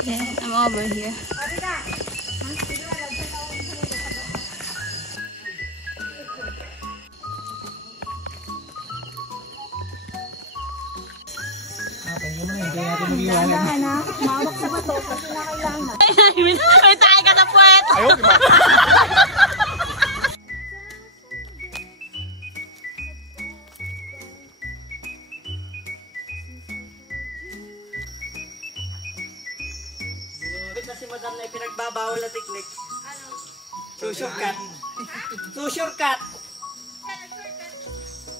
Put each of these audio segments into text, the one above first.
Yeah, I'm over here. Mawak sa bato kasi na kailangan. May tayo ka sa puwet! Ayaw, di ba? Si madam na ipinagbabawal na teknik. Ano? Susurkat. Susurkat.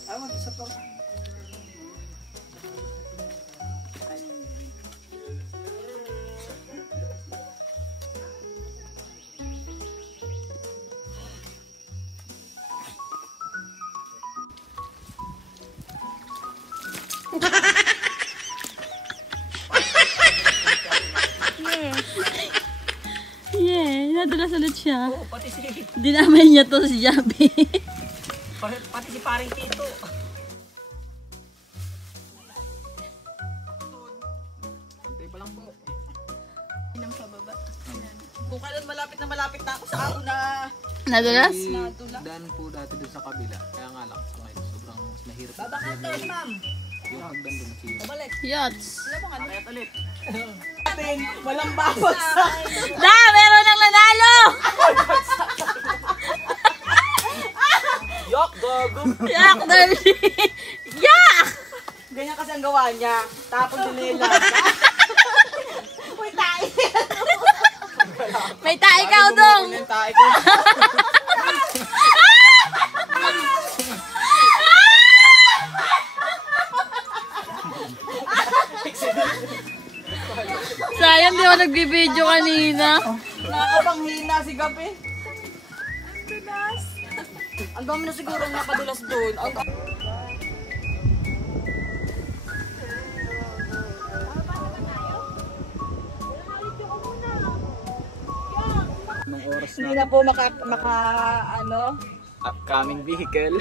Tama, sa po. Yeah, nadulas ulit siya. Oo, pati si... Dinamay niya to si Javi. Pati si paring Tito. Antay pa lang po. Inang pababa. Kung kailan malapit na ako sa ako na... Nadulas? Dan po dati dun sa kabila. Kaya nga lang, sa ngayon, sobrang mas mahirap. Babakatin, ma'am. Yung hagdan dun siya. Pabalik. Yachts. Wala mo nga. Bakit ulit? Atin, walang babagsak. Da! Meron ng nanalo! Yok, gogo. Yak, Darcy! Yak! Ganyan kasi ang gawa niya. Tapos nila. Uy, tayo. May tayo ka, Udong! Yung tayo ko. Sayang, di ako nagbibideo kanina. Nakakapanghina si Gabi. Ang dulas. Ang dami na siguro nakadulas doon. Nung oras Hindi na po maka ano. upcoming vehicle.